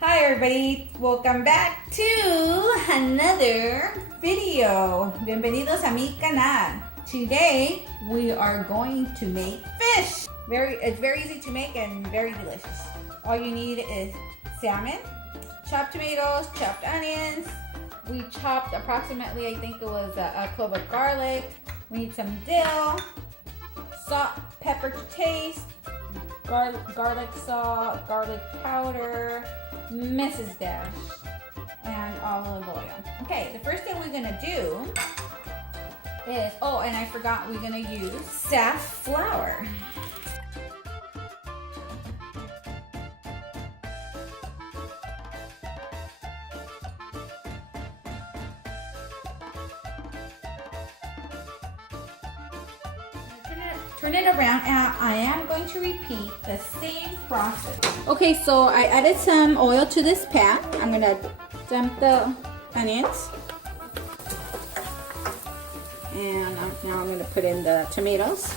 Hi everybody, welcome back to another video. Bienvenidos a mi canal. Today we are going to make fish. It's very easy to make and very delicious. All you need is salmon, chopped tomatoes, chopped onions. We chopped approximately, I think it was a clove of garlic. We need some dill, salt, pepper to taste, garlic salt, garlic powder, Mrs. Dash, and olive oil. Okay, the first thing we're gonna do is, oh, and I forgot, we're gonna use safflower. Turn it around, and I am going to repeat the same process. Okay, so I added some oil to this pan. I'm gonna dump the onions. And now I'm gonna put in the tomatoes.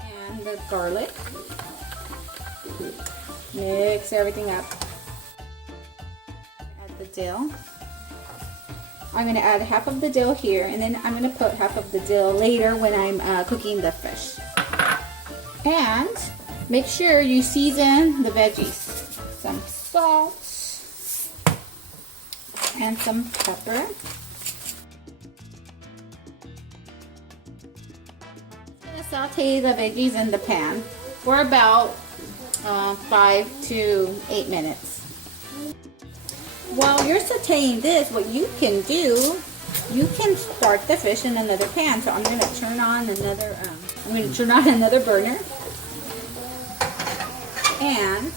And the garlic. Mix everything up. Add the dill. I'm going to add half of the dill here, and then I'm going to put half of the dill later when I'm cooking the fish. And make sure you season the veggies. Some salt and some pepper. I'm going to saute the veggies in the pan for about 5 to 8 minutes. While you're sauteing this, what you can do, you can start the fish in another pan. So I'm going to turn on another burner, and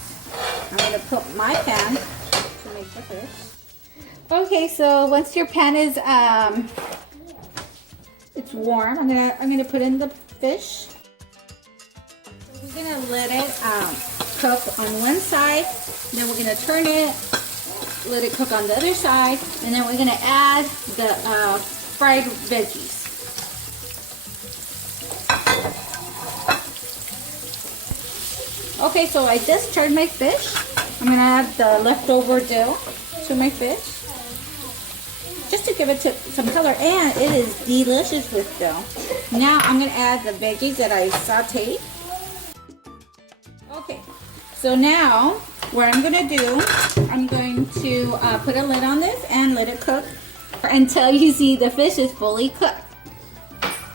I'm going to put my pan to make the fish. Okay, so once your pan is it's warm, I'm gonna put in the fish. We're gonna let it cook on one side, then we're gonna turn it. Let it cook on the other side, and then we're going to add the fried veggies. Okay, so I just turned my fish. I'm going to add the leftover dill to my fish, just to give it some color, and it is delicious with dill. Now I'm going to add the veggies that I sauteed. Okay, so now what I'm going to do, I'm going to put a lid on this and let it cook until you see the fish is fully cooked.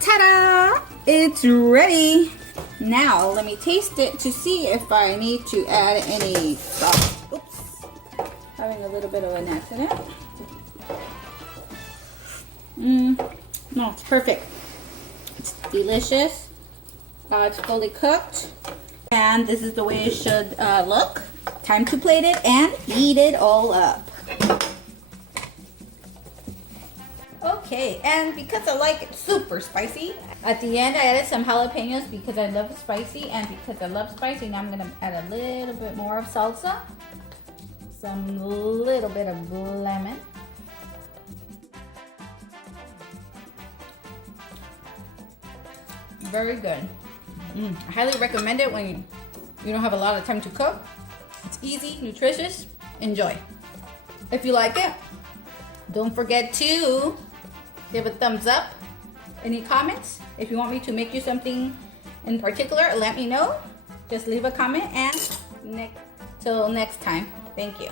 Ta-da! It's ready! Now, let me taste it to see if I need to add any salt. Oops. Having a little bit of an accident. No, it's perfect. It's delicious. It's fully cooked. And this is the way it should look. Time to plate it and eat it all up. Okay, and because I like it super spicy, at the end I added some jalapenos because I love spicy, and because I love spicy, now I'm going to add a little bit more of salsa, some little bit of lemon, very good. I highly recommend it when you don't have a lot of time to cook. It's easy, nutritious. Enjoy. If you like it, don't forget to give a thumbs up. Any comments? If you want me to make you something in particular, let me know. Just leave a comment, and till next time. Thank you.